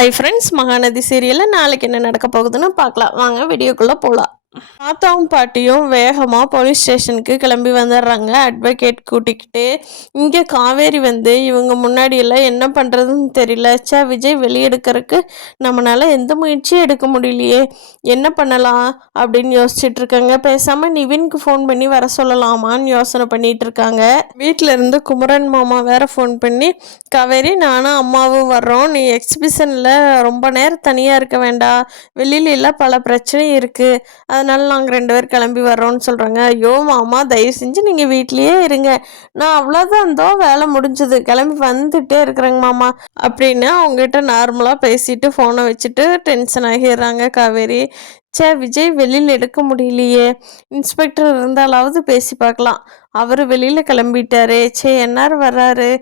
Hi friends, Mahanadi சீரியலில் நாளைக்கு என்ன நடக்க போகுதுன்னு பார்க்கலாம். வாங்க வீடியோக்குள்ளே போகலாம். தாத்தாவும் பாட்டியும் வேகமாக போலீஸ் ஸ்டேஷனுக்கு கிளம்பி வந்துடுறாங்க. அட்வொகேட் கூட்டிக்கிட்டு இங்கே காவேரி வந்து இவங்க முன்னாடியெல்லாம் என்ன பண்ணுறதுன்னு தெரியல. விஜய் வெளியெடுக்கிறதுக்கு நம்மளால் எந்த முயற்சியும் எடுக்க முடியலையே, என்ன பண்ணலாம் அப்படின்னு யோசிச்சுட்டு இருக்காங்க. பேசாமல் நிவின்க்கு ஃபோன் பண்ணி வர சொல்லலாமான்னு யோசனை பண்ணிட்டு இருக்காங்க. வீட்டில் இருந்து குமரன் மாமா வேற ஃபோன் பண்ணி, காவேரி நானும் அம்மாவும் வர்றோம், நீ எக்ஸிபிஷனில் ரொம்ப நேரம் தனியாக இருக்க வேண்டாம், வெளியில எல்லாம் பல பிரச்சனை இருக்குது, அதனால நாங்கள் 2 பேர் கிளம்பி வர்றோம்னு சொல்கிறாங்க. ஐயோ மாமா, தயவு செஞ்சு நீங்கள் வீட்லேயே இருங்க, நான் அவ்வளோதான், இந்தோ வேலை முடிஞ்சது, கிளம்பி வந்துட்டே இருக்கிறேங்க மாமா அப்படின்னு அவங்ககிட்ட நார்மலாக பேசிட்டு ஃபோனை வச்சுட்டு டென்ஷன் ஆகிடுறாங்க காவேரி. விஜய் வெளியில் எடுக்க முடியலையே, இன்ஸ்பெக்டர் இருந்தாலாவது பேசி பார்க்கலாம், அவர் வெளியில் கிளம்பிட்டாரு. என்னார் வர்றாரு,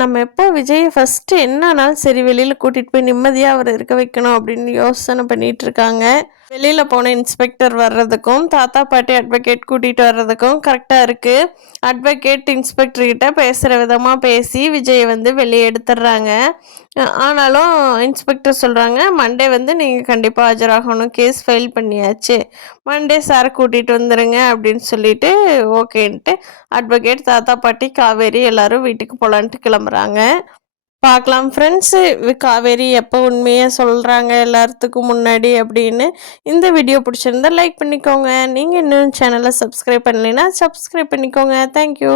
நம்ம எப்போ விஜய் ஃபஸ்ட்டு என்னன்னாலும் சரி வெளியில் கூட்டிகிட்டு போய் நிம்மதியாக அவர் இருக்க வைக்கணும் அப்படின்னு யோசனை பண்ணிகிட்டு இருக்காங்க. வெளியில் போன இன்ஸ்பெக்டர் வர்றதுக்கும் தாத்தா பாட்டி அட்வொகேட் கூட்டிகிட்டு வர்றதுக்கும் கரெக்டாக இருக்குது. அட்வொகேட் இன்ஸ்பெக்டர்கிட்ட பேசுகிற விதமாக பேசி விஜயை வந்து வெளியே எடுத்துடுறாங்க. ஆனாலும் இன்ஸ்பெக்டர் சொல்கிறாங்க, மண்டே வந்து நீங்கள் கண்டிப்பாக ஆஜராகணும், கேஸ் ஃபைல் பண்ணியாச்சு, மண்டே சாரை கூட்டிகிட்டு வந்துடுங்க அப்படின்னு சொல்லிட்டு ஓகேன்ட்டு அட்வொகேட் தாத்தா பாட்டி காவேரி எல்லோரும் வீட்டுக்கு போகலான்ட்டு கிளம்புறாங்க. பார்க்கலாம் ஃப்ரெண்ட்ஸு, காவேரி எப்போ உண்மையாக சொல்கிறாங்க எல்லாத்துக்கும் முன்னாடி அப்படின்னு. இந்த வீடியோ பிடிச்சிருந்தா லைக் பண்ணிக்கோங்க. நீங்கள் இன்னும் சேனலை சப்ஸ்கிரைப் பண்ணலைன்னா சப்ஸ்கிரைப் பண்ணிக்கோங்க. தேங்க்யூ.